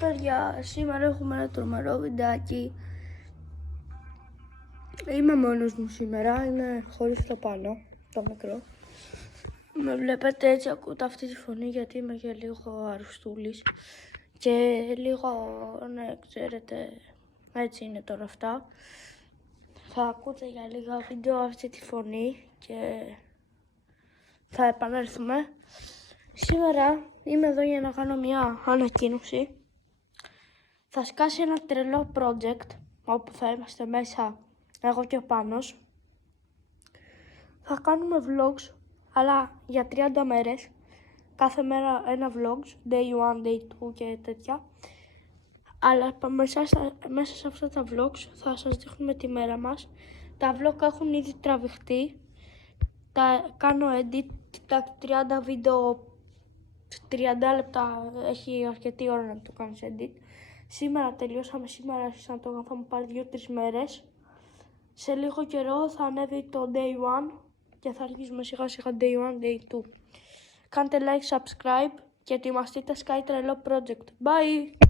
Παιδιά, σήμερα έχουμε ένα τρομερό βιντεάκι. Είμαι μόνος μου σήμερα, είναι χωρίς το πάνω, το μικρό. Με βλέπετε έτσι, ακούτε αυτή τη φωνή γιατί είμαι και λίγο αρρωστούλης. Και λίγο, ναι, ξέρετε, έτσι είναι τώρα αυτά. Θα ακούτε για λίγα βίντεο αυτή τη φωνή και θα επανέλθουμε. Σήμερα είμαι εδώ για να κάνω μια ανακοίνωση. Θα σκάσει ένα τρελό project όπου θα είμαστε μέσα εγώ και ο Πάνος. Θα κάνουμε vlogs, αλλά για 30 μέρες. Κάθε μέρα ένα vlogs, day 1, day 2 και τέτοια. Αλλά μέσα σε αυτά τα vlogs θα σας δείχνουμε τη μέρα μας. Τα vlog έχουν ήδη τραβηχτεί. Τα κάνω edit, τα 30 βίντεο, 30 λεπτά, έχει αρκετή ώρα να το κάνεις edit. Σήμερα τελειώσαμε, σήμερα άρχισα να το κάνω, θα μου πάρει 2-3 μέρες. Σε λίγο καιρό θα ανέβει το day 1 και θα αρχίσουμε σιγά σιγά day 1, day 2. Κάντε like, subscribe και ετοιμαστείτε Sky τρελό project. Bye!